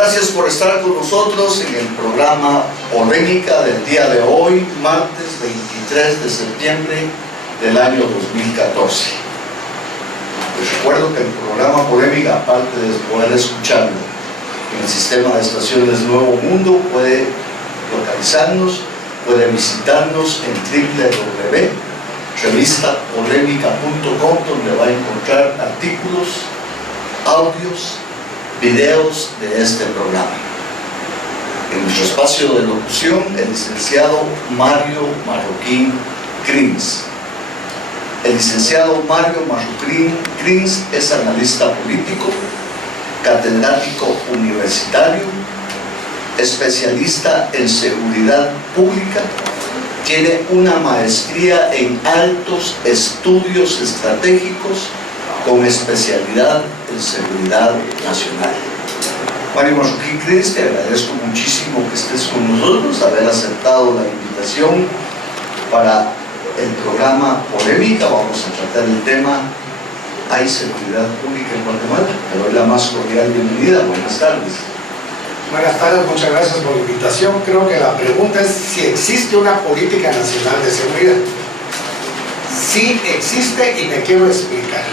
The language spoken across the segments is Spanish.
Gracias por estar con nosotros en el programa Polémica del día de hoy, martes 23 de septiembre del año 2014. Les recuerdo que el programa Polémica, aparte de poder escucharlo en el sistema de estaciones Nuevo Mundo, puede localizarnos, puede visitarnos en www.revistapolémica.com, donde va a encontrar artículos, audios, videos de este programa. En nuestro espacio de locución, el licenciado Mario Marroquín Crins. El licenciado Mario Marroquín Crins es analista político, catedrático universitario, especialista en seguridad pública, tiene una maestría en altos estudios estratégicos con especialidad en seguridad nacional. Mario Marroquín Crins, te agradezco muchísimo que estés con nosotros, haber aceptado la invitación para el programa Polémica. Vamos a tratar el tema ¿hay seguridad pública en Guatemala? Te doy la más cordial bienvenida. Buenas tardes. Buenas tardes, muchas gracias por la invitación. Creo que la pregunta es si existe una política nacional de seguridad. Sí existe y me quiero explicar.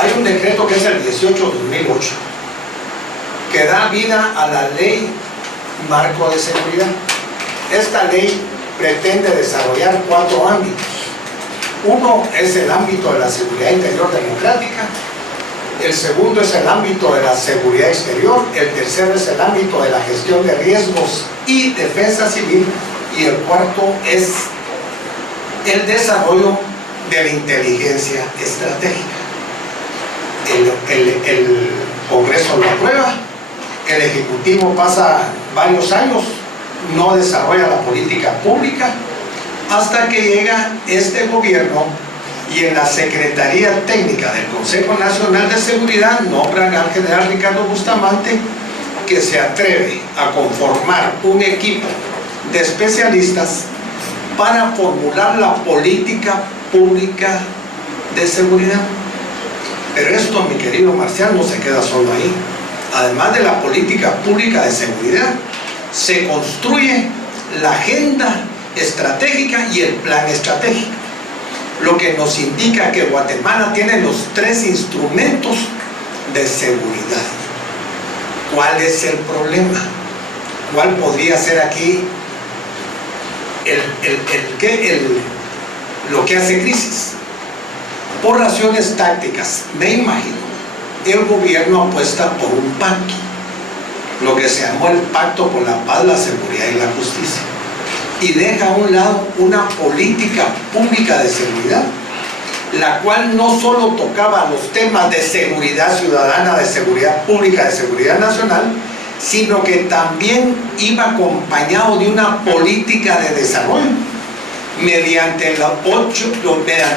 Hay un decreto que es el 18/2008 que da vida a la ley marco de seguridad. Esta ley pretende desarrollar 4 ámbitos. Uno es el ámbito de la seguridad interior democrática, el segundo es el ámbito de la seguridad exterior, el tercero es el ámbito de la gestión de riesgos y defensa civil, y el cuarto es el desarrollo de la inteligencia estratégica. El Congreso lo aprueba, el Ejecutivo pasa varios años, no desarrolla la política pública, hasta que llega este gobierno y en la Secretaría Técnica del Consejo Nacional de Seguridad nombran al general Ricardo Bustamante, que se atreve a conformar un equipo de especialistas para formular la política pública de seguridad. Pero esto, mi querido Marcial, no se queda solo ahí. Además de la política pública de seguridad, se construye la agenda estratégica y el plan estratégico, lo que nos indica que Guatemala tiene los 3 instrumentos de seguridad. ¿Cuál es el problema? ¿Cuál podría ser aquí lo que hace crisis? Por razones tácticas, me imagino, el gobierno apuesta por un pacto, lo que se llamó el Pacto por la Paz, la Seguridad y la Justicia, y deja a un lado una política pública de seguridad, la cual no solo tocaba los temas de seguridad ciudadana, de seguridad pública, de seguridad nacional, sino que también iba acompañado de una política de desarrollo, mediante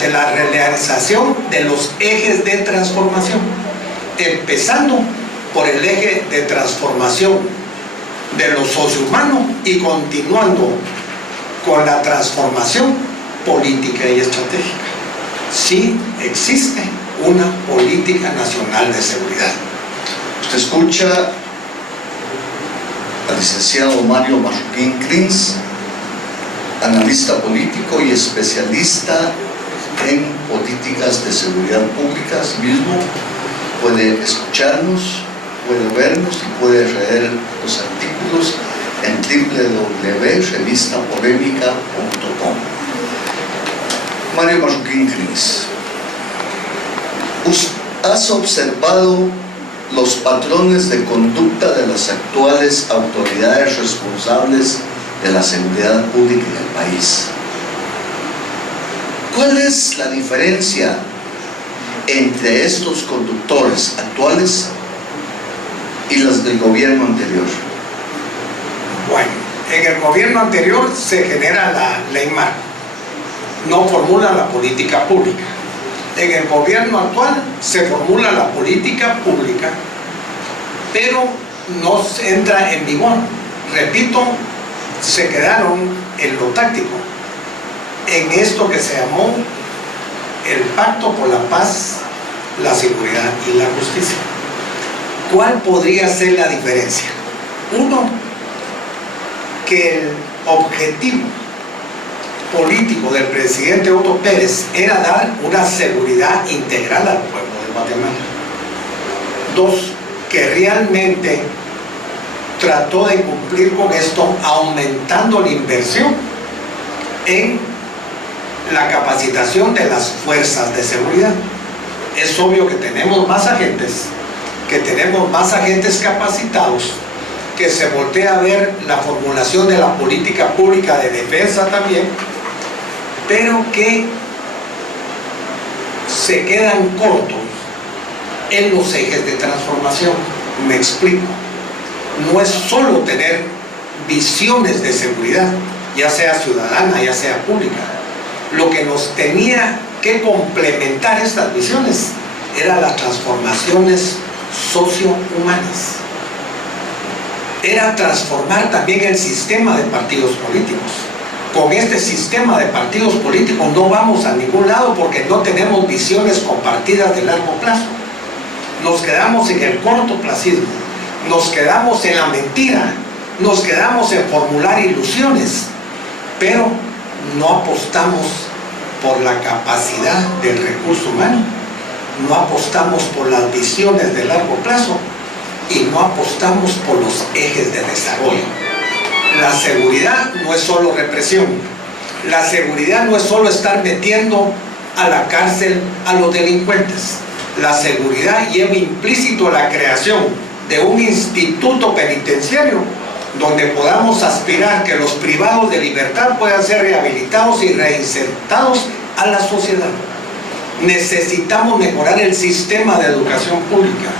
la realización de los ejes de transformación, empezando por el eje de transformación de lo sociohumano y continuando con la transformación política y estratégica. Sí existe una política nacional de seguridad. Usted escucha al licenciado Mario Marroquín Crins, analista político y especialista en políticas de seguridad pública. Asimismo, puede escucharnos, puede vernos y puede leer los artículos en www.revistapolémica.com. Mario Marroquín Crins, ¿has observado los patrones de conducta de las actuales autoridades responsables de la seguridad pública en el país? ¿Cuál es la diferencia entre estos conductores actuales y las del gobierno anterior? Bueno, en el gobierno anterior se genera la ley marco, no formula la política pública. En el gobierno actual se formula la política pública, pero no entra en vigor. Repito, se quedaron en lo táctico, en esto que se llamó el Pacto por la Paz, la Seguridad y la Justicia. ¿Cuál podría ser la diferencia? Uno, que el objetivo político del presidente Otto Pérez era dar una seguridad integral al pueblo de Guatemala. Dos, que realmente trató de cumplir con esto aumentando la inversión en la capacitación de las fuerzas de seguridad. Es obvio que tenemos más agentes, capacitados, que se voltea a ver la formulación de la política pública de defensa también, pero que se quedan cortos en los ejes de transformación. Me explico. No es solo tener visiones de seguridad, ya sea ciudadana, ya sea pública. Lo que nos tenía que complementar estas visiones eran las transformaciones sociohumanas. Era transformar también el sistema de partidos políticos. Con este sistema de partidos políticos no vamos a ningún lado porque no tenemos visiones compartidas de largo plazo. Nos quedamos en el cortoplacismo, nos quedamos en la mentira, nos quedamos en formular ilusiones, pero no apostamos por la capacidad del recurso humano, no apostamos por las visiones de largo plazo y no apostamos por los ejes de desarrollo. La seguridad no es solo represión, la seguridad no es solo estar metiendo a la cárcel a los delincuentes. La seguridad lleva implícito la creación de un instituto penitenciario donde podamos aspirar que los privados de libertad puedan ser rehabilitados y reinsertados a la sociedad. Necesitamos mejorar el sistema de educación pública,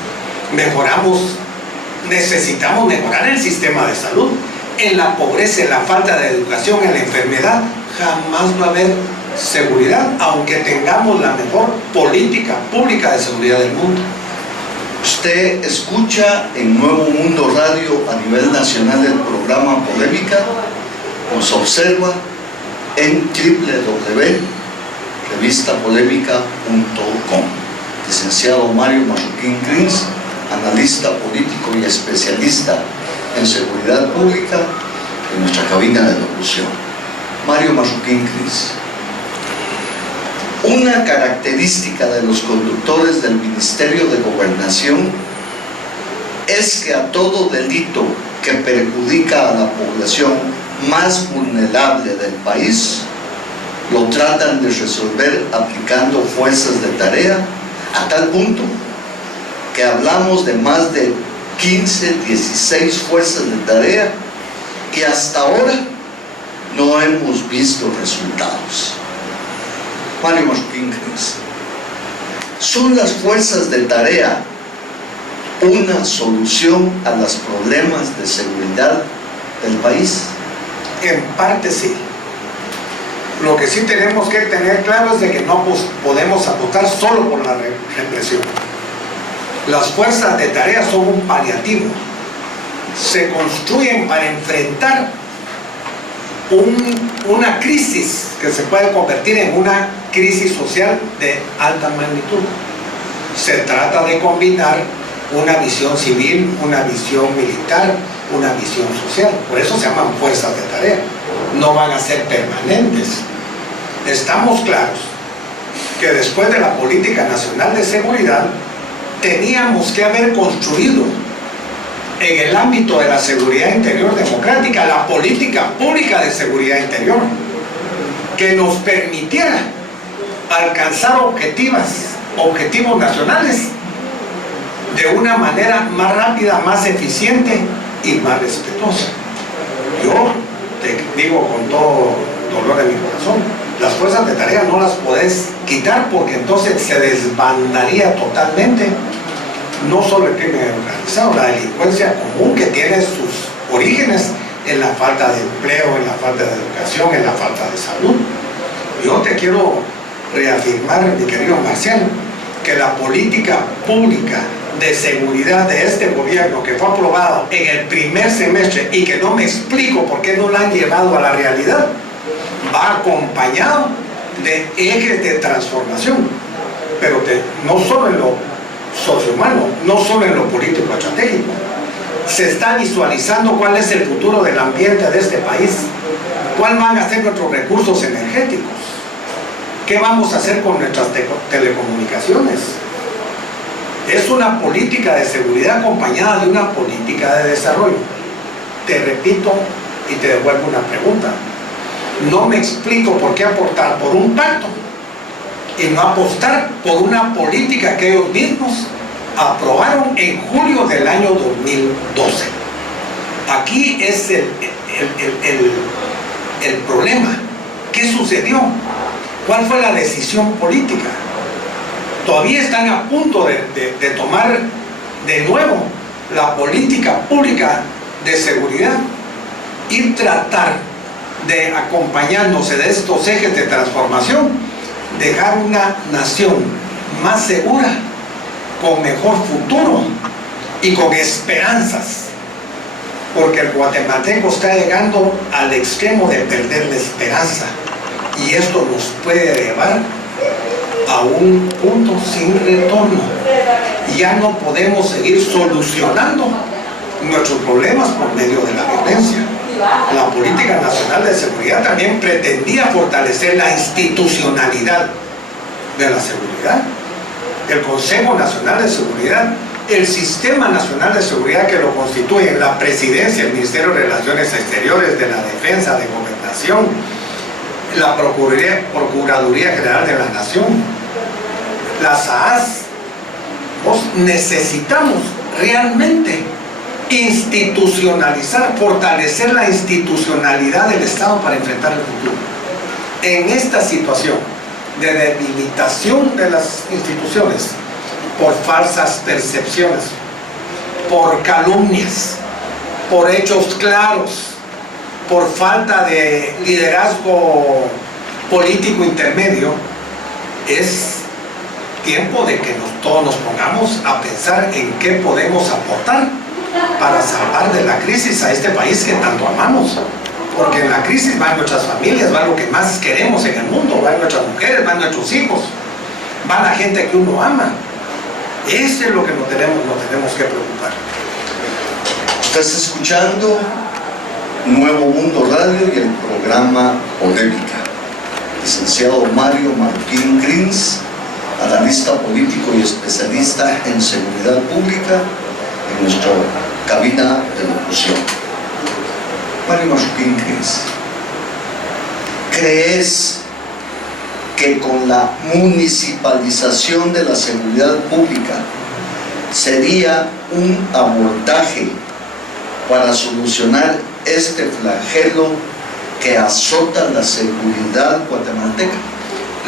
necesitamos mejorar el sistema de salud. En la pobreza, en la falta de educación, en la enfermedad, jamás va a haber seguridad, aunque tengamos la mejor política pública de seguridad del mundo. Usted escucha en Nuevo Mundo Radio a nivel nacional el programa Polémica, nos observa en www.revistapolémica.com. Licenciado Mario Marroquín Crins, analista político y especialista en seguridad pública, en nuestra cabina de locución. Mario Marroquín Crins. Una característica de los conductores del Ministerio de Gobernación es que a todo delito que perjudica a la población más vulnerable del país, lo tratan de resolver aplicando fuerzas de tarea, a tal punto que hablamos de más de 15, 16 fuerzas de tarea y hasta ahora no hemos visto resultados. Mario Marroquín Crins, ¿son las fuerzas de tarea una solución a los problemas de seguridad del país? En parte sí. Lo que sí tenemos que tener claro es de que no podemos apostar solo por la represión. Las fuerzas de tarea son un paliativo. Se construyen para enfrentar una crisis que se puede convertir en una crisis social de alta magnitud. Se trata de combinar una visión civil, una visión militar, una visión social. Por eso se llaman fuerzas de tarea. No van a ser permanentes. Estamos claros que después de la Política Nacional de Seguridad teníamos que haber construido en el ámbito de la seguridad interior democrática la política pública de seguridad interior que nos permitiera alcanzar objetivos nacionales de una manera más rápida, más eficiente y más respetuosa. Yo te digo con todo dolor en mi corazón, las fuerzas de tarea no las podés quitar porque entonces se desbandaría totalmente no solo el crimen organizado, la delincuencia común que tiene sus orígenes en la falta de empleo, en la falta de educación, en la falta de salud. Yo te quiero reafirmar, mi querido Marcial, que la política pública de seguridad de este gobierno que fue aprobado en el primer semestre y que no me explico por qué no la han llevado a la realidad, va acompañado de ejes de transformación, pero no solo en lo sociohumano, no solo en lo político estratégico. Se está visualizando cuál es el futuro del ambiente de este país, cuáles van a ser nuestros recursos energéticos, qué vamos a hacer con nuestras telecomunicaciones. Es una política de seguridad acompañada de una política de desarrollo. Te repito y te devuelvo una pregunta. No me explico por qué aportar por un pacto y no apostar por una política que ellos mismos aprobaron en julio del año 2012. Aquí es el problema. ¿Qué sucedió? ¿Cuál fue la decisión política? Todavía están a punto de tomar de nuevo la política pública de seguridad y tratar de, acompañándose de estos ejes de transformación, dejar una nación más segura, con mejor futuro y con esperanzas, porque el guatemalteco está llegando al extremo de perder la esperanza y esto nos puede llevar a un punto sin retorno. Ya no podemos seguir solucionando nuestros problemas por medio de la violencia. La política nacional de seguridad también pretendía fortalecer la institucionalidad de la seguridad, el Consejo Nacional de Seguridad, el Sistema Nacional de Seguridad que lo constituyen la Presidencia, el Ministerio de Relaciones Exteriores, de la Defensa, de Gobernación, la Procuraduría General de la Nación, la SAAS. Necesitamos realmente institucionalizar, fortalecer la institucionalidad del Estado para enfrentar el futuro. En esta situación de debilitación de las instituciones por falsas percepciones, por calumnias, por hechos claros, por falta de liderazgo político intermedio, es tiempo de que todos nos pongamos a pensar en qué podemos aportar para salvar de la crisis a este país que tanto amamos. Porque en la crisis van nuestras familias, van lo que más queremos en el mundo, van nuestras mujeres, van nuestros hijos, van la gente que uno ama. Eso es lo que nos tenemos que preocupar. Estás escuchando Nuevo Mundo Radio y el programa Polémica. Licenciado Mario Marroquín Grins, analista político y especialista en seguridad pública, en nuestra cabina de locución. Mario Marroquín Grins, ¿crees que con la municipalización de la seguridad pública sería un abordaje para solucionar este flagelo que azota la seguridad guatemalteca?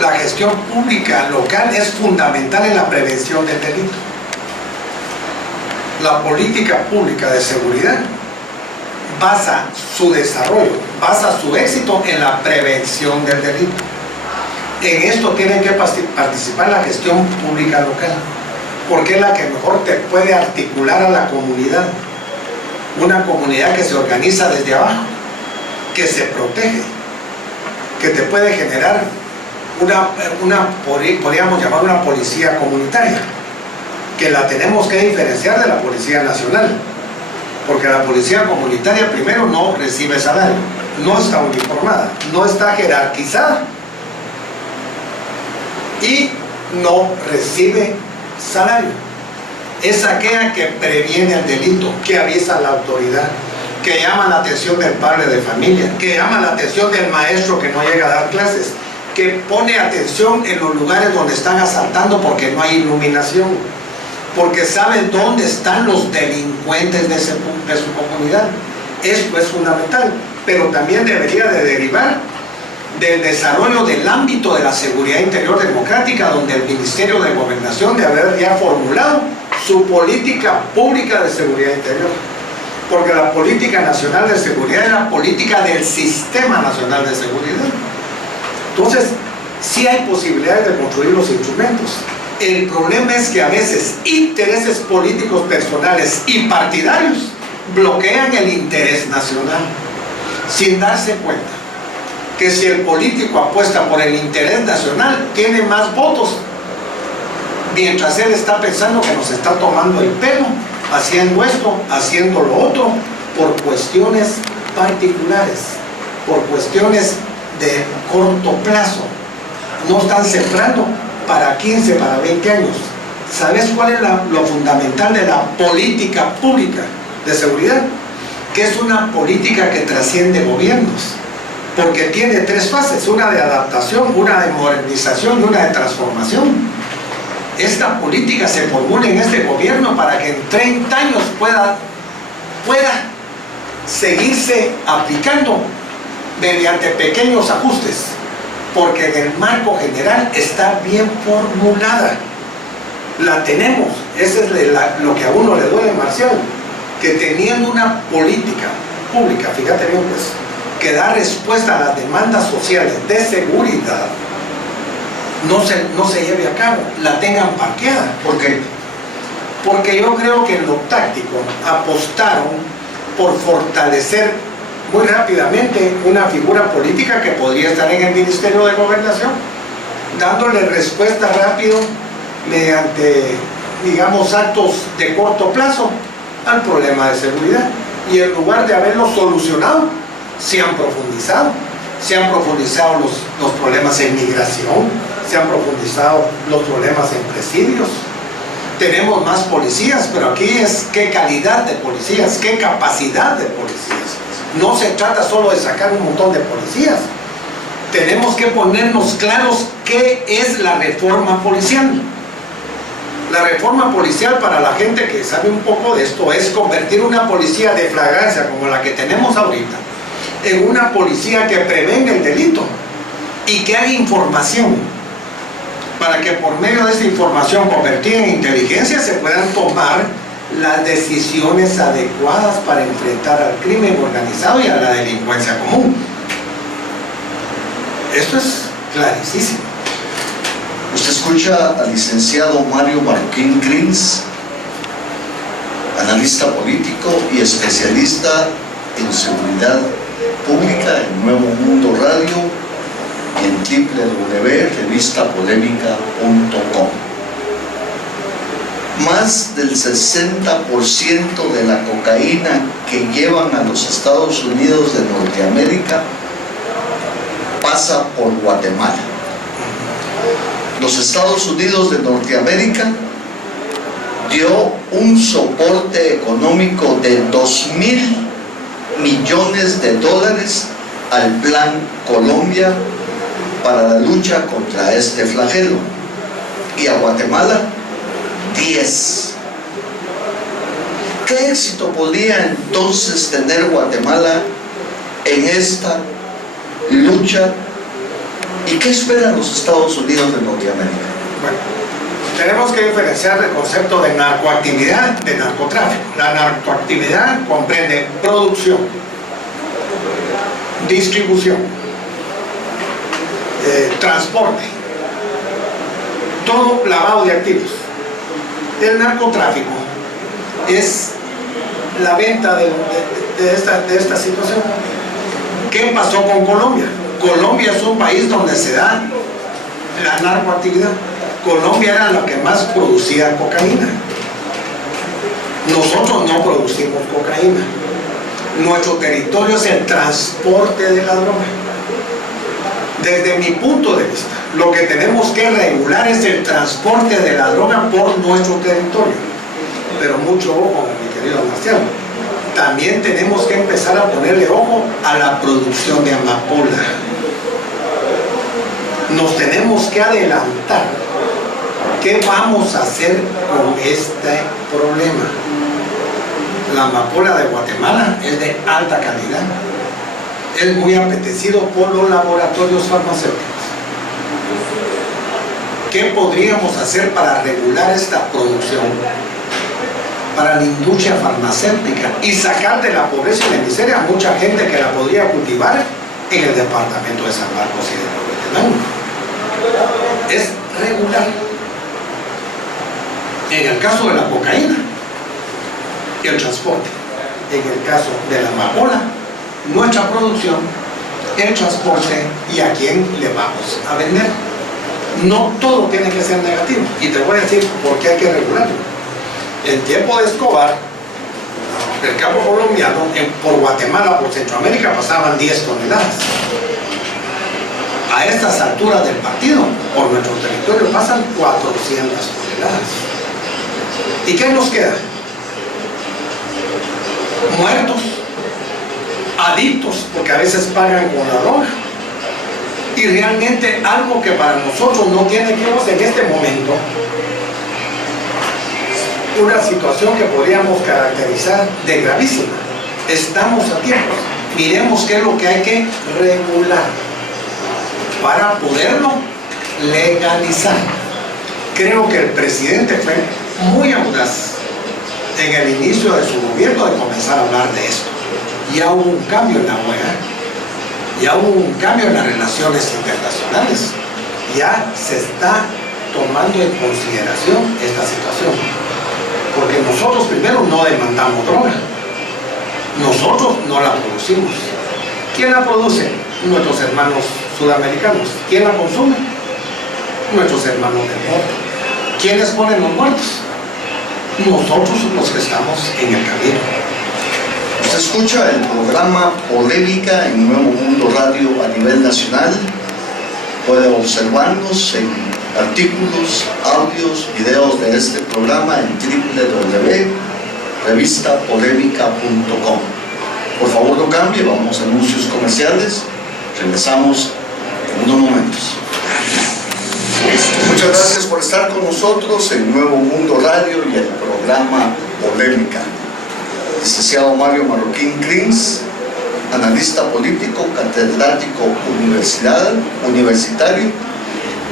La gestión pública local es fundamental en la prevención del delito. La política pública de seguridad basa su desarrollo, basa su éxito en la prevención del delito. En esto tiene que participar la gestión pública local, porque es la que mejor te puede articular a la comunidad. Una comunidad que se organiza desde abajo, que se protege, que te puede generar podríamos llamar una policía comunitaria, que la tenemos que diferenciar de la Policía Nacional, porque la policía comunitaria primero no recibe salario, no está uniformada, no está jerarquizada y no recibe salario. Es aquella que previene el delito, que avisa a la autoridad, que llama la atención del padre de familia, que llama la atención del maestro que no llega a dar clases, que pone atención en los lugares donde están asaltando porque no hay iluminación, porque saben dónde están los delincuentes de su comunidad. Esto es fundamental, pero también debería de derivar del desarrollo del ámbito de la seguridad interior democrática, donde el Ministerio de Gobernación debe haber ya formulado su política pública de seguridad interior, porque la política nacional de seguridad es la política del Sistema Nacional de Seguridad. Entonces, sí hay posibilidades de construir los instrumentos. El problema es que a veces intereses políticos personales y partidarios bloquean el interés nacional, sin darse cuenta que si el político apuesta por el interés nacional, tiene más votos mientras él está pensando que nos está tomando el pelo, haciendo esto, haciendo lo otro, por cuestiones particulares, por cuestiones de corto plazo. No están sembrando para 15, para 20 años. ¿Sabes cuál es lo fundamental de la política pública de seguridad? Que es una política que trasciende gobiernos, porque tiene 3 fases, una de adaptación, una de modernización y una de transformación. Esta política se formula en este gobierno para que en 30 años pueda seguirse aplicando mediante pequeños ajustes, porque en el marco general está bien formulada. La tenemos, eso es lo que a uno le duele, Marcial, que teniendo una política pública, fíjate bien pues, que da respuesta a las demandas sociales de seguridad, no se lleve a cabo, la tengan parqueada. ¿Por qué? Porque yo creo que en lo táctico apostaron por fortalecer muy rápidamente una figura política que podría estar en el Ministerio de Gobernación, dándole respuesta rápido mediante, digamos, actos de corto plazo al problema de seguridad. Y en lugar de haberlo solucionado, se han profundizado los problemas en migración, se han profundizado los problemas en presidios. Tenemos más policías, pero aquí es qué calidad de policías, qué capacidad de policías. No se trata solo de sacar un montón de policías. Tenemos que ponernos claros qué es la reforma policial. La reforma policial, para la gente que sabe un poco de esto, es convertir una policía de flagrancia como la que tenemos ahorita en una policía que prevenga el delito y que haga información, para que por medio de esa información convertida en inteligencia se puedan tomar las decisiones adecuadas para enfrentar al crimen organizado y a la delincuencia común. Esto es clarísimo. Usted escucha al licenciado Mario Marroquín Grins, analista político y especialista en seguridad pública en Nuevo Mundo Radio y en www.revistapolémica.com. Más del 60% de la cocaína que llevan a los Estados Unidos de Norteamérica pasa por Guatemala. Los Estados Unidos de Norteamérica dio un soporte económico de $2,000 millones al Plan Colombia para la lucha contra este flagelo, y a Guatemala 10. ¿Qué éxito podría entonces tener Guatemala en esta lucha? ¿Y qué esperan los Estados Unidos de Norteamérica? Bueno, tenemos que diferenciar el concepto de narcoactividad de narcotráfico. La narcoactividad comprende producción, distribución, transporte, todo lavado de activos. El narcotráfico es la venta de esta situación. ¿Qué pasó con Colombia? Colombia es un país donde se da la narcoactividad. Colombia era la que más producía cocaína. Nosotros no producimos cocaína. Nuestro territorio es el transporte de la droga. Desde mi punto de vista, lo que tenemos que regular es el transporte de la droga por nuestro territorio. Pero mucho ojo, mi querido Marcial. También tenemos que empezar a ponerle ojo a la producción de amapola. Nos tenemos que adelantar. ¿Qué vamos a hacer con este problema? La amapola de Guatemala es de alta calidad. Es muy apetecido por los laboratorios farmacéuticos. ¿Qué podríamos hacer para regular esta producción para la industria farmacéutica y sacar de la pobreza y la miseria a mucha gente que la podría cultivar en el departamento de San Marcos y de Huehuetenango? Es regular. En el caso de la cocaína y el transporte, en el caso de la amapola, nuestra producción, el transporte y a quién le vamos a vender. No todo tiene que ser negativo. Y te voy a decir por qué hay que regularlo. En tiempo de Escobar, el campo colombiano, por Guatemala, por Centroamérica, pasaban 10 toneladas. A estas alturas del partido, por nuestro territorio, pasan 400 toneladas. ¿Y qué nos queda? Muertos, adictos, porque a veces pagan con la droga. Y realmente algo que para nosotros no tiene que ver en este momento, una situación que podríamos caracterizar de gravísima. Estamos a tiempo. Miremos qué es lo que hay que regular para poderlo legalizar. Creo que el presidente fue muy audaz en el inicio de su gobierno de comenzar a hablar de esto. Ya hubo un cambio en la OEA, ya hubo un cambio en las relaciones internacionales, ya se está tomando en consideración esta situación. Porque nosotros primero no demandamos droga, nosotros no la producimos. ¿Quién la produce? Nuestros hermanos sudamericanos. ¿Quién la consume? Nuestros hermanos del norte. ¿Quiénes ponen los muertos? Nosotros los que estamos en el camino. Se escucha el programa Polémica en Nuevo Mundo Radio a nivel nacional. Puede observarnos en artículos, audios, videos de este programa en www.revistapolémica.com. Por favor, no cambie, vamos a anuncios comerciales. Regresamos en unos momentos. Muchas gracias por estar con nosotros en Nuevo Mundo Radio y el programa Polémica. Licenciado Mario Marroquín Crins, analista político, catedrático universitario,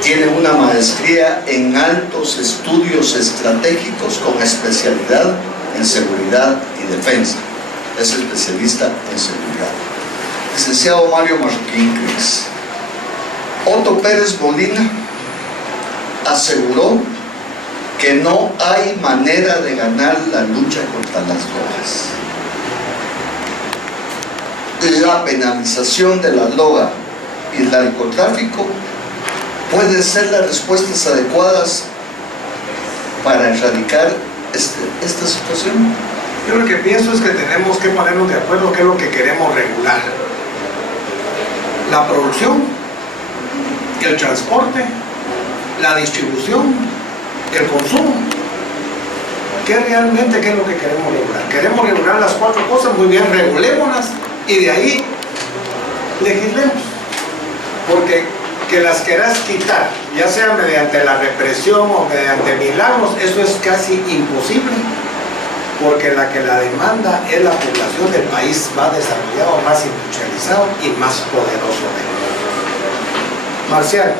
tiene una maestría en altos estudios estratégicos con especialidad en seguridad y defensa. Es especialista en seguridad. Licenciado Mario Marroquín Crins. Otto Pérez Molina aseguró que no hay manera de ganar la lucha contra las drogas. La penalización de la droga y el narcotráfico pueden ser las respuestas adecuadas para erradicar esta situación. Yo lo que pienso es que tenemos que ponernos de acuerdo qué es lo que queremos regular. La producción, el transporte, la distribución, el consumo. ¿Qué es lo que queremos regular? Queremos regular las 4 cosas, muy bien, regulémoslas y de ahí legislemos. Porque que las quieras quitar, ya sea mediante la represión o mediante milagros, eso es casi imposible, porque la que la demanda es la población del país más desarrollado, más industrializado y más poderoso del mundo. Marcial,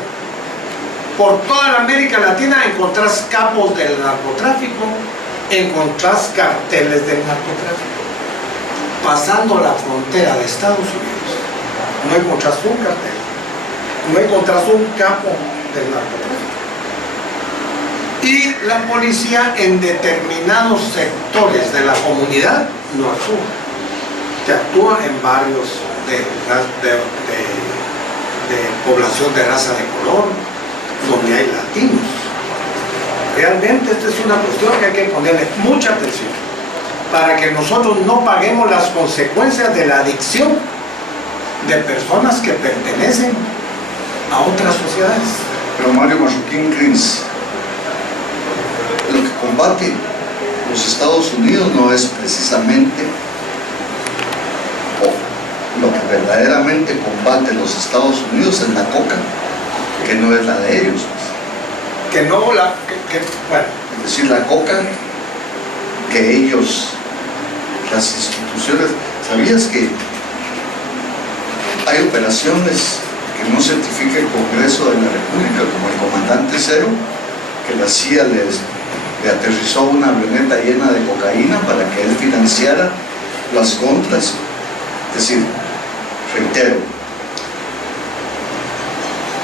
por toda la América Latina encontrás capos del narcotráfico, encontrás carteles del narcotráfico. Pasando la frontera de Estados Unidos, no encontrás un cartel, no encontrás un capo del narcotráfico. Y la policía en determinados sectores de la comunidad no actúa. Que actúa en barrios de población de raza de color, donde hay latinos. Realmente esta es una cuestión que hay que ponerle mucha atención para que nosotros no paguemos las consecuencias de la adicción de personas que pertenecen a otras sociedades. Pero Mario Marroquín Crins, lo que combate los Estados Unidos no es precisamente, o lo que verdaderamente combate los Estados Unidos es la coca, que no es la de ellos. Bueno. Es decir, la coca que ellos, las instituciones, ¿sabías que hay operaciones que no certifica el Congreso de la República, como el comandante Cero, que la CIA le aterrizó una avioneta llena de cocaína para que él financiara las contras? Es decir, reitero,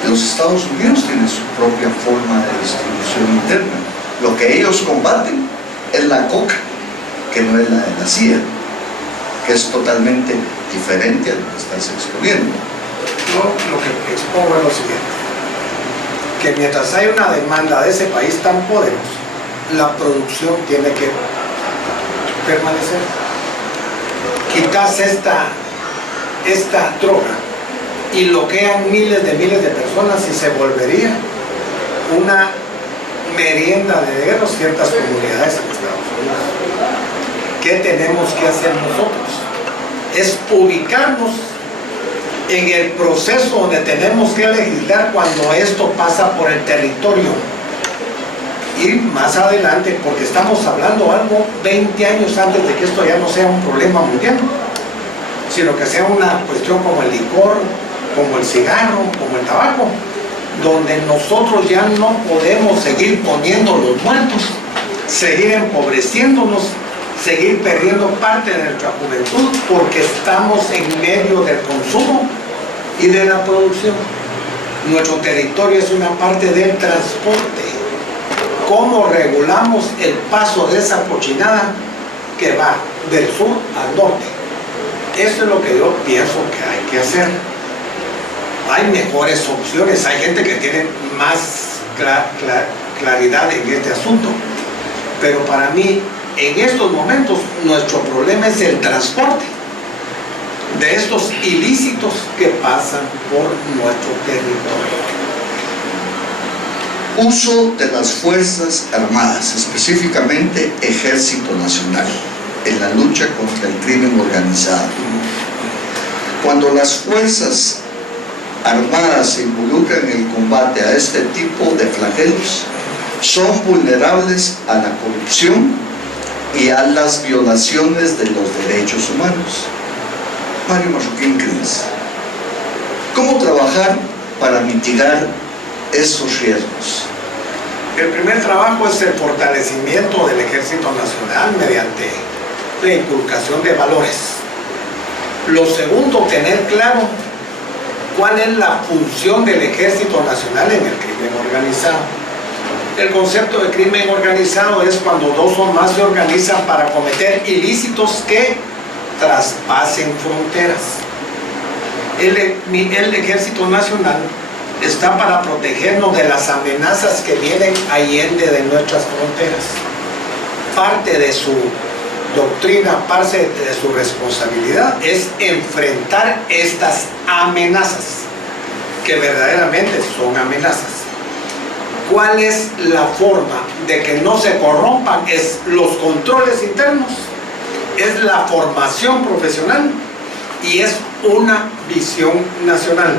los Estados Unidos tienen su propia forma de distribución interna. Lo que ellos combaten es la coca, que no es la de la CIA, que es totalmente diferente a lo que estás exponiendo. Yo lo que expongo es lo siguiente, que mientras hay una demanda de ese país tan poderoso, la producción tiene que permanecer. Quitas esta droga y bloquean miles de personas y se volvería una merienda de guerra ciertas comunidades en Estados Unidos. ¿Qué tenemos que hacer nosotros? Es ubicarnos en el proceso donde tenemos que legislar cuando esto pasa por el territorio. Ir más adelante, porque estamos hablando algo 20 años antes de que esto ya no sea un problema mundial, sino que sea una cuestión como el licor, como el cigarro, como el tabaco, donde nosotros ya no podemos seguir poniendo los muertos, seguir empobreciéndonos, seguir perdiendo parte de nuestra juventud, porque estamos en medio del consumo y de la producción. Nuestro territorio es una parte del transporte. ¿Cómo regulamos el paso de esa cochinada que va del sur al norte? Eso es lo que yo pienso que hay que hacer. Hay mejores opciones, hay gente que tiene más claridad en este asunto, pero para mí en estos momentos nuestro problema es el transporte de estos ilícitos que pasan por nuestro territorio. Uso de las Fuerzas Armadas, específicamente Ejército Nacional, en la lucha contra el crimen organizado. Cuando las Fuerzas Armadas se involucran en el combate a este tipo de flagelos, son vulnerables a la corrupción y a las violaciones de los derechos humanos. Mario Marroquín Cruz, ¿cómo trabajar para mitigar estos riesgos? El primer trabajo es el fortalecimiento del Ejército Nacional mediante la inculcación de valores. Lo segundo, tener claro cuál es la función del Ejército Nacional en el crimen organizado. El concepto de crimen organizado es cuando dos o más se organizan para cometer ilícitos que traspasen fronteras. El Ejército Nacional está para protegernos de las amenazas que vienen allende de nuestras fronteras. Parte de su doctrina, parte de su responsabilidad es enfrentar estas amenazas, que verdaderamente son amenazas. ¿Cuál es la forma de que no se corrompan? Es los controles internos, es la formación profesional y es una visión nacional.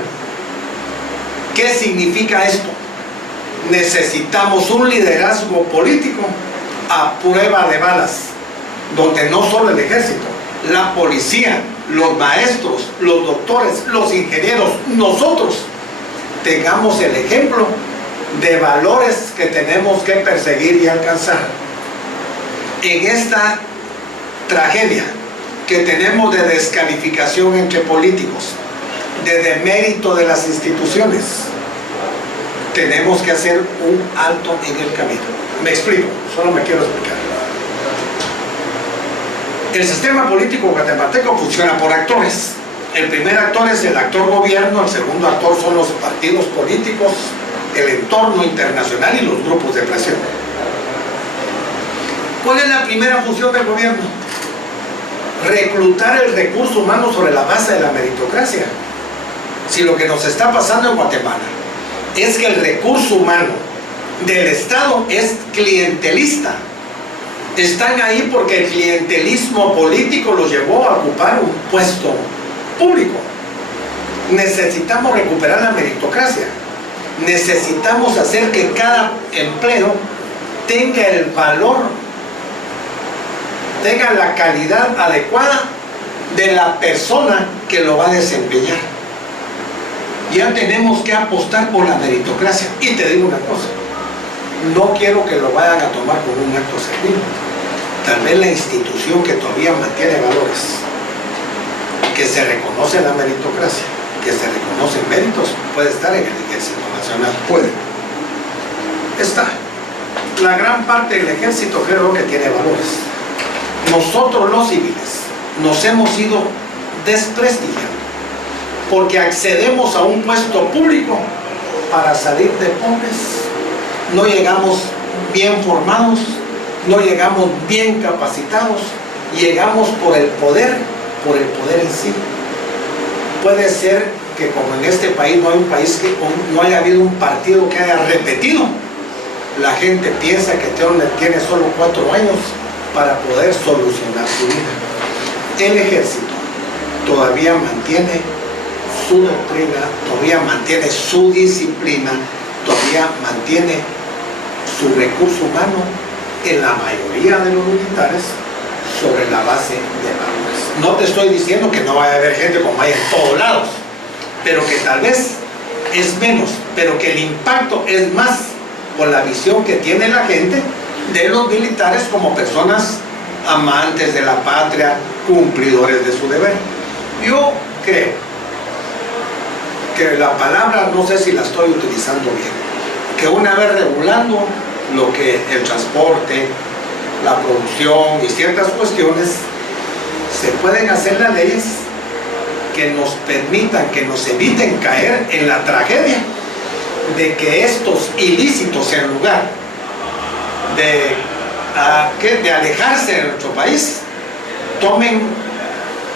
¿Qué significa esto? Necesitamos un liderazgo político a prueba de balas, donde no solo el ejército, la policía, los maestros, los doctores, los ingenieros, nosotros tengamos el ejemplo de valores que tenemos que perseguir y alcanzar. En esta tragedia que tenemos de descalificación entre políticos, de demérito de las instituciones, tenemos que hacer un alto en el camino. Me explico, solo me quiero explicar. El sistema político guatemalteco funciona por actores. El primer actor es el actor gobierno, el segundo actor son los partidos políticos, el entorno internacional y los grupos de presión. ¿Cuál es la primera función del gobierno? Reclutar el recurso humano sobre la base de la meritocracia. Si lo que nos está pasando en Guatemala es que el recurso humano del Estado es clientelista, están ahí porque el clientelismo político los llevó a ocupar un puesto público. Necesitamos recuperar la meritocracia. Necesitamos hacer que cada empleo tenga el valor, tenga la calidad adecuada de la persona que lo va a desempeñar. Ya tenemos que apostar por la meritocracia. Y te digo una cosa, no quiero que lo vayan a tomar como un acto servil. Tal vez la institución que todavía mantiene valores, que se reconoce la meritocracia, que se reconocen méritos, puede estar en el Ejército Nacional. Puede. Está. La gran parte del ejército creo que tiene valores. Nosotros los civiles nos hemos ido desprestigiando porque accedemos a un puesto público para salir de pobres. No llegamos bien formados, no llegamos bien capacitados, llegamos por el poder en sí. Puede ser que como en este país no haya habido un partido que haya repetido. La gente piensa que tiene solo 4 años para poder solucionar su vida. El ejército todavía mantiene su doctrina, todavía mantiene su disciplina, todavía mantiene su recurso humano en la mayoría de los militares sobre la base de valores. No te estoy diciendo que no vaya a haber gente como hay en todos lados, pero que tal vez es menos, pero que el impacto es más por la visión que tiene la gente de los militares como personas amantes de la patria, cumplidores de su deber. Yo creo que la palabra, no sé si la estoy utilizando bien, que una vez regulando lo que el transporte, la producción y ciertas cuestiones, se pueden hacer las leyes que nos permitan, que nos eviten caer en la tragedia de que estos ilícitos, en lugar de alejarse de nuestro país, tomen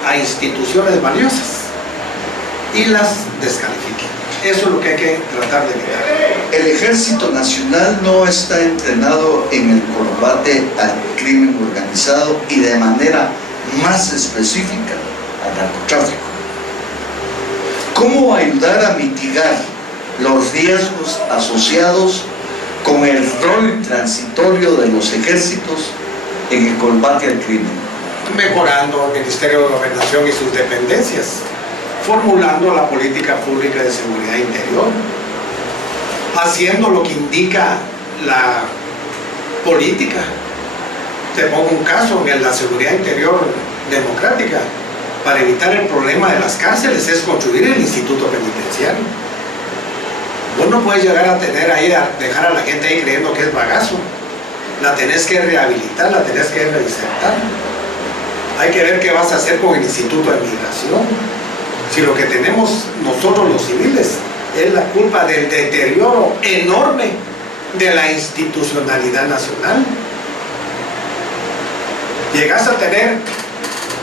a instituciones valiosas y las descalifiquen. Eso es lo que hay que tratar de evitar. El Ejército Nacional no está entrenado en el combate al crimen organizado y de manera más específica al narcotráfico. ¿Cómo ayudar a mitigar los riesgos asociados con el rol transitorio de los ejércitos en el combate al crimen? Mejorando el Ministerio de Gobernación y sus dependencias, formulando la política pública de seguridad interior, haciendo lo que indica la política. Te pongo un caso, en la seguridad interior democrática, para evitar el problema de las cárceles es construir el instituto penitenciario. Vos no puedes llegar a tener ahí, a dejar a la gente ahí creyendo que es bagazo. La tenés que rehabilitar, la tenés que reinsertar. Hay que ver qué vas a hacer con el Instituto de Migración. Si lo que tenemos nosotros los civiles es la culpa del deterioro enorme de la institucionalidad nacional. Llegás a tener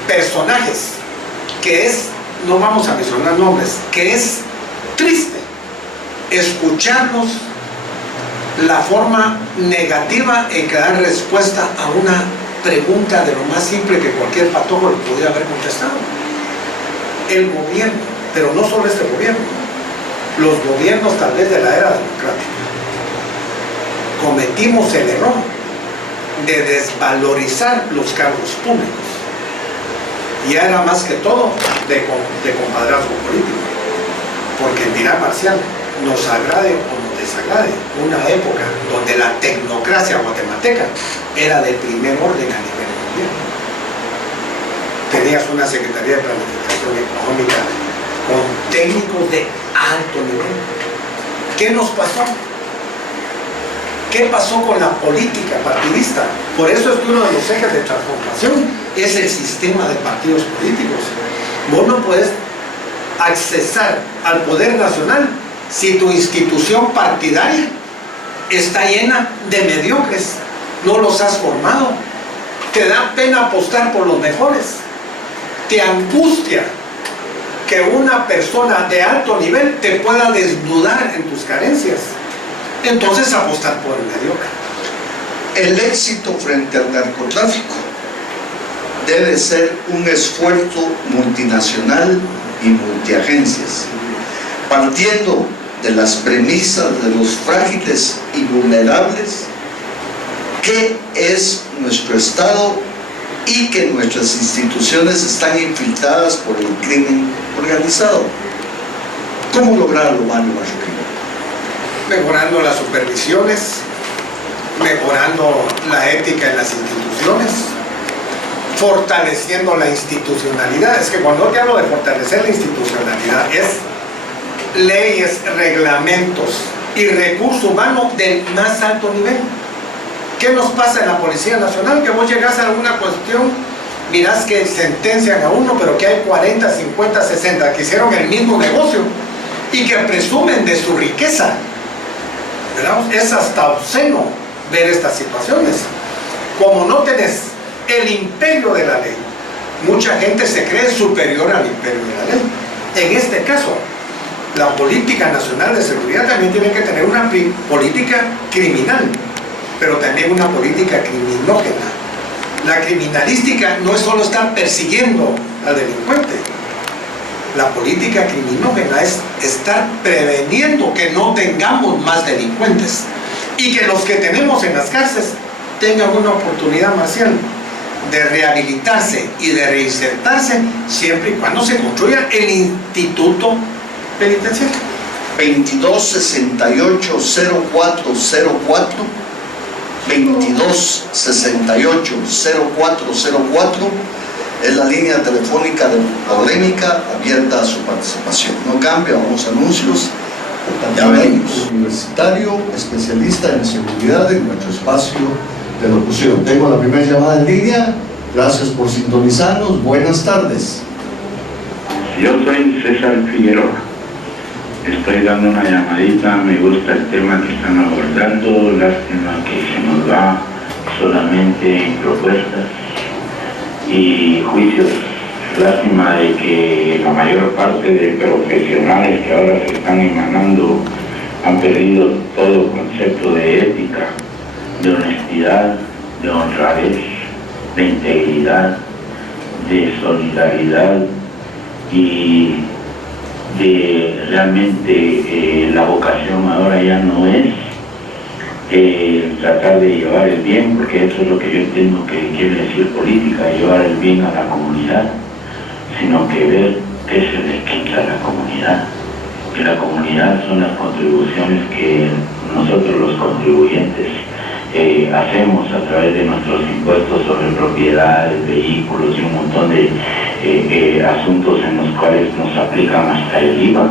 personajes que es, no vamos a mencionar nombres, que es triste escucharnos la forma negativa en que dan respuesta a una pregunta de lo más simple que cualquier patojo le podría haber contestado. El gobierno, pero no solo este gobierno, los gobiernos tal vez de la era democrática, cometimos el error de desvalorizar los cargos públicos. Y era más que todo de compadrazgo político, porque mira, Marcial, nos agrade o nos desagrade, una época donde la tecnocracia guatemalteca era de primer orden a nivel mundial. Tenías una Secretaría de Planificación Económica con técnicos de alto nivel. ¿Qué nos pasó? ¿Qué pasó con la política partidista? Por eso es que uno de los ejes de transformación es el sistema de partidos políticos. Vos no puedes accesar al poder nacional si tu institución partidaria está llena de mediocres, no los has formado. Te da pena apostar por los mejores. Te angustia que una persona de alto nivel te pueda desnudar en tus carencias. Entonces apostar por el mediocre. El éxito frente al narcotráfico debe ser un esfuerzo multinacional y multiagencias, partiendo de las premisas de los frágiles y vulnerables, que es nuestro Estado y que nuestras instituciones están infiltradas por el crimen organizado. ¿Cómo lograrlo, Mario Marroquín? Mejorando las supervisiones, mejorando la ética en las instituciones, fortaleciendo la institucionalidad. Es que cuando te hablo de fortalecer la institucionalidad es leyes, reglamentos y recurso humano del más alto nivel. ¿Qué nos pasa en la Policía Nacional? Que vos llegás a alguna cuestión, mirás que sentencian a uno, pero que hay 40, 50, 60 que hicieron el mismo negocio y que presumen de su riqueza, ¿verdad? Es hasta obsceno ver estas situaciones. Como no tenés el imperio de la ley, mucha gente se cree superior al imperio de la ley. En este caso, la política nacional de seguridad también tiene que tener una política criminal, pero también una política criminógena. La criminalística no es solo estar persiguiendo al delincuente. La política criminógena es estar preveniendo que no tengamos más delincuentes y que los que tenemos en las cárceles tengan una oportunidad, Marcial, de rehabilitarse y de reinsertarse siempre y cuando se construya el instituto penitenciario. 2268-0404, 2268-0404 es la línea telefónica de Polémica abierta a su participación. No cambia, vamos a anuncios. Llamemos. Universitario, especialista en seguridad en nuestro espacio de locución. Tengo la primera llamada en línea. Gracias por sintonizarnos. Buenas tardes. Yo soy César Figueroa. Estoy dando una llamadita. Me gusta el tema que están abordando. Lástima que se nos va solamente en propuestas y juicios. Lástima de que la mayor parte de profesionales que ahora se están emanando han perdido todo concepto de ética, de honestidad, de honradez, de integridad, de solidaridad y de realmente la vocación ahora ya no es tratar de llevar el bien, porque eso es lo que yo entiendo que quiere decir política, llevar el bien a la comunidad, sino que ver qué se le quita a la comunidad, que la comunidad son las contribuciones que nosotros los contribuyentes hacemos a través de nuestros impuestos sobre propiedades, vehículos y un montón de asuntos en los cuales nos aplican hasta el IVA,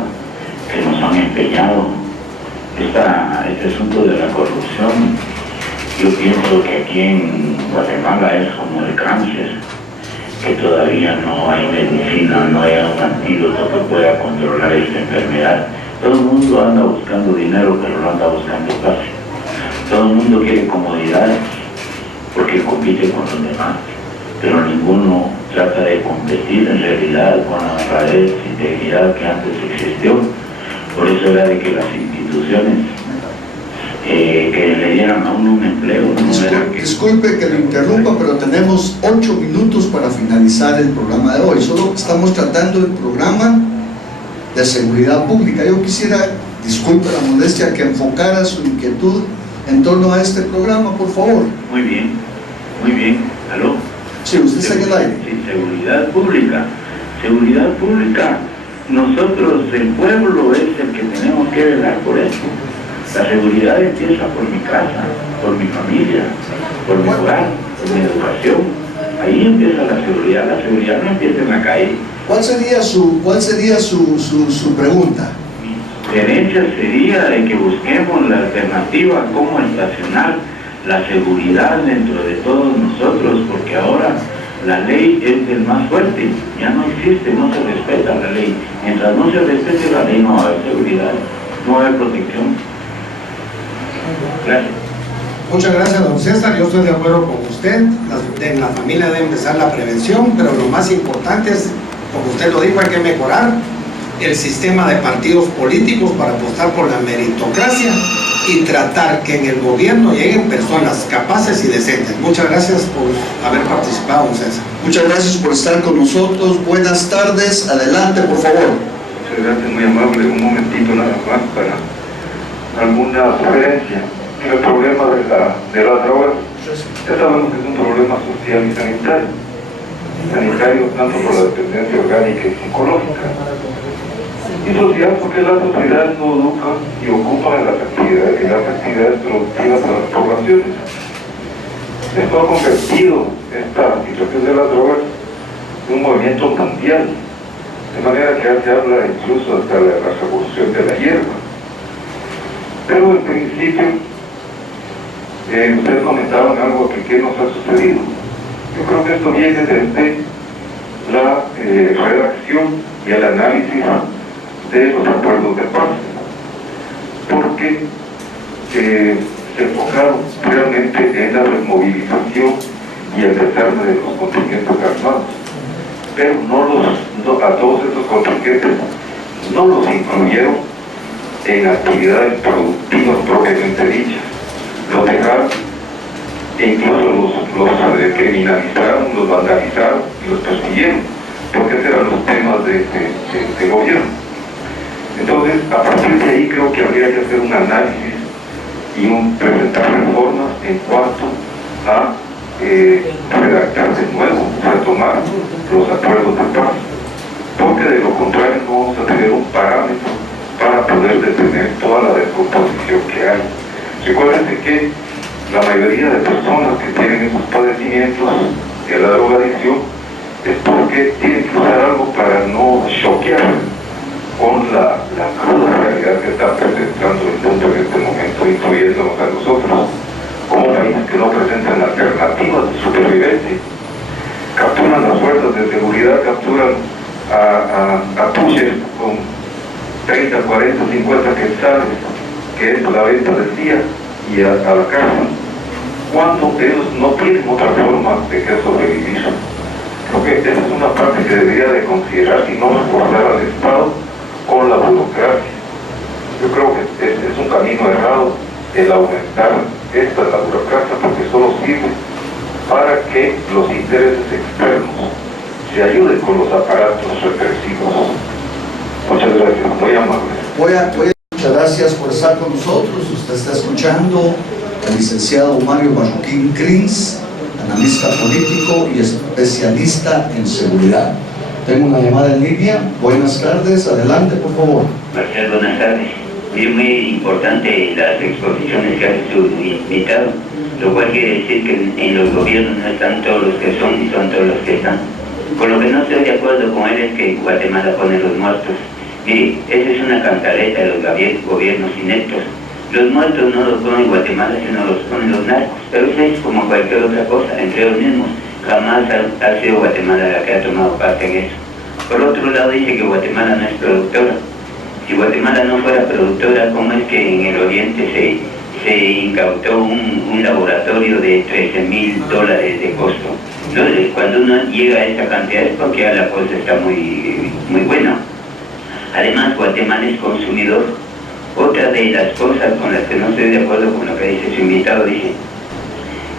que nos han empeñado. Este asunto de la corrupción, yo pienso que aquí en Guatemala es como el cáncer, que todavía no hay medicina, no hay un antídoto que pueda controlar esta enfermedad. Todo el mundo anda buscando dinero, pero no anda buscando paz. Todo el mundo quiere comodidades porque compite con los demás, pero ninguno trata de competir en realidad con la honradez e integridad que antes existió. Por eso era de que las instituciones que le dieran a uno un empleo. Disculpe que lo interrumpa, pero tenemos 8 minutos para finalizar el programa de hoy. Solo estamos tratando el programa de seguridad pública. Yo quisiera, disculpe la modestia, que enfocara su inquietud en torno a este programa, por favor. Muy bien, muy bien. ¿Aló? Sí, usted está en el aire. Sí, seguridad pública. Seguridad pública. Nosotros, el pueblo, es el que tenemos que velar por eso. La seguridad empieza por mi casa, por mi familia, por mi hogar, por mi educación. Ahí empieza la seguridad no empieza en la calle. ¿Cuál sería su pregunta? Mi sugerencia sería de que busquemos la alternativa, cómo estacionar la seguridad dentro de todos nosotros, porque ahora la ley es del más fuerte, ya no existe, no se respeta la ley. Mientras no se respete la ley no va a haber seguridad, no va a haber protección. Gracias. Muchas gracias, don César. Yo estoy de acuerdo con usted. En la familia debe empezar la prevención, pero lo más importante es, como usted lo dijo, hay que mejorar el sistema de partidos políticos para apostar por la meritocracia y tratar que en el gobierno lleguen personas capaces y decentes. Muchas gracias por haber participado, don César. Muchas gracias por estar con nosotros. Buenas tardes. Adelante, por favor. Muchas gracias, muy amable. Un momentito nada más para alguna sugerencia. El problema de la droga, ya sabemos que es un problema social y sanitario. Sanitario tanto por la dependencia orgánica y psicológica. Y social porque la sociedad no educa y ocupa en las actividades productivas de las poblaciones. Esto ha convertido esta situación de las drogas en un movimiento mundial, de manera que ya se habla incluso hasta de la revolución de la hierba. Pero en principio, ustedes comentaban algo que qué nos ha sucedido. Yo creo que esto viene desde la redacción y el análisis de los acuerdos de paz, porque se enfocaron realmente en la desmovilización y el desarme de los contingentes armados, pero a todos esos contingentes no los incluyeron en actividades productivas propiamente dichas, los dejaron e incluso los criminalizaron, los vandalizaron y los persiguieron, porque esos eran los temas de gobierno. Entonces, a partir de ahí creo que habría que hacer un análisis y presentar reformas en cuanto a redactar de nuevo, retomar los acuerdos de paz, porque de lo contrario no vamos a tener un parámetro para poder detener toda la descomposición que hay. Recuérdense que la mayoría de personas que tienen esos padecimientos de la drogadicción es porque tienen que usar algo para no choquear con la cruda realidad que está presentando el mundo en este momento, incluyéndonos a nosotros, como países que no presentan alternativas de supervivencia. Capturan las fuerzas de seguridad, capturan a pushers con 30, 40, 50 quetzales, que es la venta del día, y a la cárcel, cuando ellos no tienen otra forma de que sobrevivir. Creo que esa es una parte que debería de considerar y no reforzar al Estado con la burocracia. Yo creo que es un camino errado el aumentar la burocracia, porque solo sirve para que los intereses externos se ayuden con los aparatos represivos. Muchas gracias, muy amable. Muchas gracias por estar con nosotros. Usted está escuchando al licenciado Mario Marroquín Crins, analista político y especialista en seguridad. Tengo una llamada en línea. Buenas tardes, adelante por favor. Marcel, buenas tardes. Es muy importante las exposiciones que hace su invitado, lo cual quiere decir que en los gobiernos no están todos los que son y son todos los que están. Con lo que no estoy de acuerdo con él es que Guatemala pone los muertos. Mire, esa es una cantaleta de los gobiernos ineptos. Los muertos no los ponen Guatemala, sino los ponen los narcos. Pero eso es como cualquier otra cosa, entre ellos mismos. Jamás ha sido Guatemala la que ha tomado parte en eso. Por otro lado, dice que Guatemala no es productora. Si Guatemala no fuera productora, ¿cómo es que en el oriente se incautó un laboratorio de $13,000 de costo? Entonces, cuando uno llega a esa cantidad es porque ya la cosa está muy buena. Además, Guatemala es consumidor. Otra de las cosas con las que no estoy de acuerdo con lo que dice su invitado, dice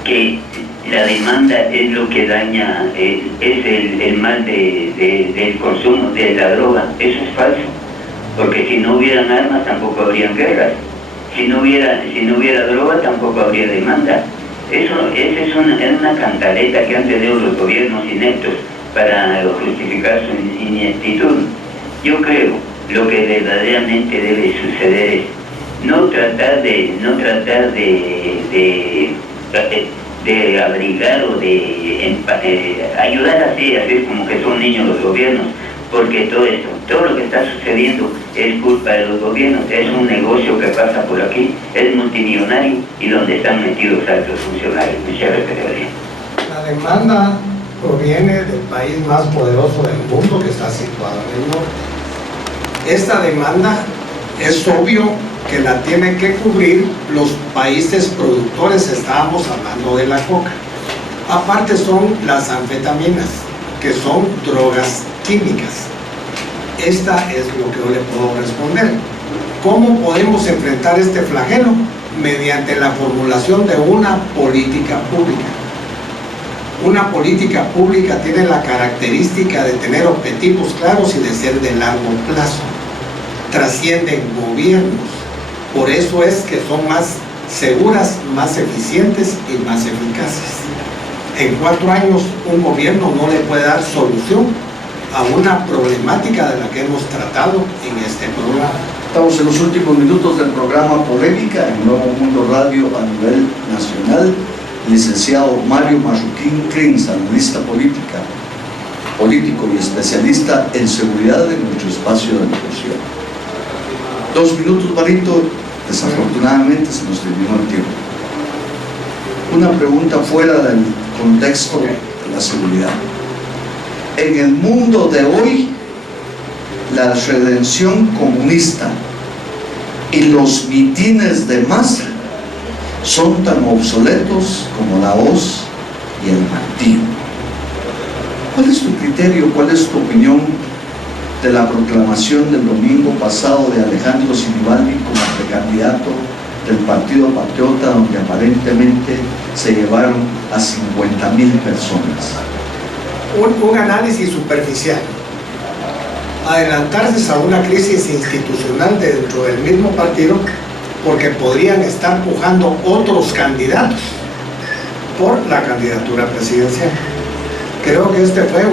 que la demanda es lo que daña, es el mal del consumo de la droga. Eso es falso, porque si no hubieran armas tampoco habrían guerras, si no hubiera droga tampoco habría demanda. Esa es una cantaleta que han tenido los gobiernos ineptos para justificar su ineptitud. Yo creo lo que verdaderamente debe suceder es no tratar de abrigar o de ayudar así, hacer como que son niños los gobiernos, porque todo lo que está sucediendo es culpa de los gobiernos. Es un negocio que pasa por aquí, es multimillonario y donde están metidos altos funcionarios. Muchas gracias. La demanda proviene del país más poderoso del mundo, que está situado en el norte. Esta demanda es obvio que la tienen que cubrir los países productores. Estábamos hablando de la coca. Aparte son las anfetaminas, que son drogas químicas. Esta es lo que yo le puedo responder. ¿Cómo podemos enfrentar este flagelo? Mediante la formulación de una política pública. Una política pública tiene la característica de tener objetivos claros y de ser de largo plazo. Trascienden gobiernos. Por eso es que son más seguras, más eficientes y más eficaces. En 4 años un gobierno no le puede dar solución a una problemática de la que hemos tratado en este programa. Estamos en los últimos minutos del programa Polémica en Nuevo Mundo Radio a nivel nacional. Licenciado Mario Marroquín Crins, analista político y especialista en seguridad en nuestro espacio de negociación. 2 minutos, Marito. Desafortunadamente se nos terminó el tiempo. Una pregunta fuera del contexto de la seguridad. En el mundo de hoy, la redención comunista y los mitines de masa son tan obsoletos como la hoz y el martillo. ¿Cuál es tu criterio, cuál es tu opinión de la proclamación del domingo pasado de Alejandro Sinibaldi como precandidato del Partido Patriota, donde aparentemente se llevaron a 50.000 personas? Un análisis superficial. Adelantarse a una crisis institucional dentro del mismo partido, porque podrían estar pujando otros candidatos por la candidatura presidencial. Creo que este fue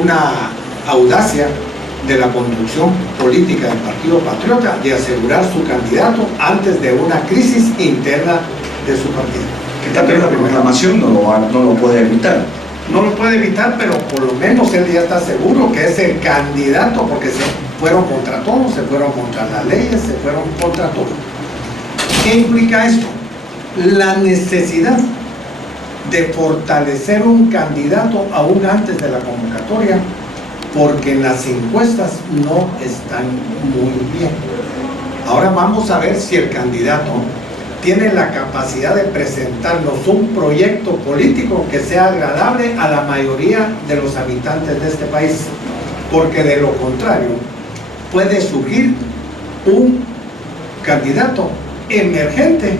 una audacia de la conducción política del Partido Patriota de asegurar su candidato antes de una crisis interna de su partido. También la proclamación no lo puede evitar. No lo puede evitar, pero por lo menos él ya está seguro que es el candidato, porque se fueron contra todos, se fueron contra las leyes, se fueron contra todo. ¿Qué implica esto? La necesidad de fortalecer un candidato aún antes de la convocatoria, porque las encuestas no están muy bien. Ahora vamos a ver si el candidato tiene la capacidad de presentarnos un proyecto político que sea agradable a la mayoría de los habitantes de este país, porque de lo contrario puede surgir un candidato emergente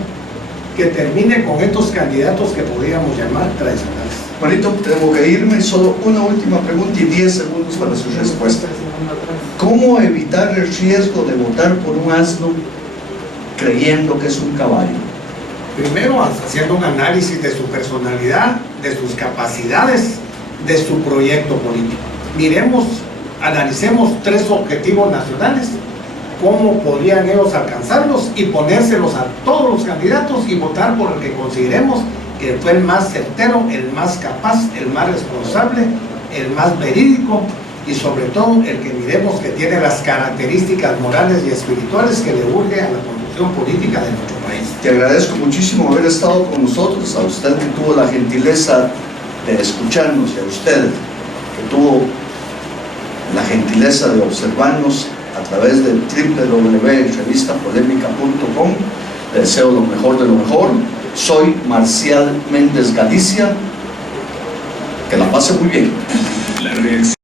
que termine con estos candidatos que podríamos llamar tradicionales. Juanito, tengo que irme, solo una última pregunta y 10 segundos para su respuesta. ¿Cómo evitar el riesgo de votar por un asno creyendo que es un caballo? Primero, haciendo un análisis de su personalidad, de sus capacidades, de su proyecto político. Analicemos 3 objetivos nacionales, cómo podrían ellos alcanzarlos y ponérselos a todos los candidatos y votar por el que consideremos que fue el más certero, el más capaz, el más responsable, el más verídico y sobre todo el que miremos que tiene las características morales y espirituales que le urge a la conducción política de nuestro país. Te agradezco muchísimo haber estado con nosotros, a usted que tuvo la gentileza de escucharnos y a usted que tuvo la gentileza de observarnos a través de www.revistapolemica.com. Le deseo lo mejor de lo mejor. Soy Marcial Méndez Galicia. Que la pase muy bien. La reacción.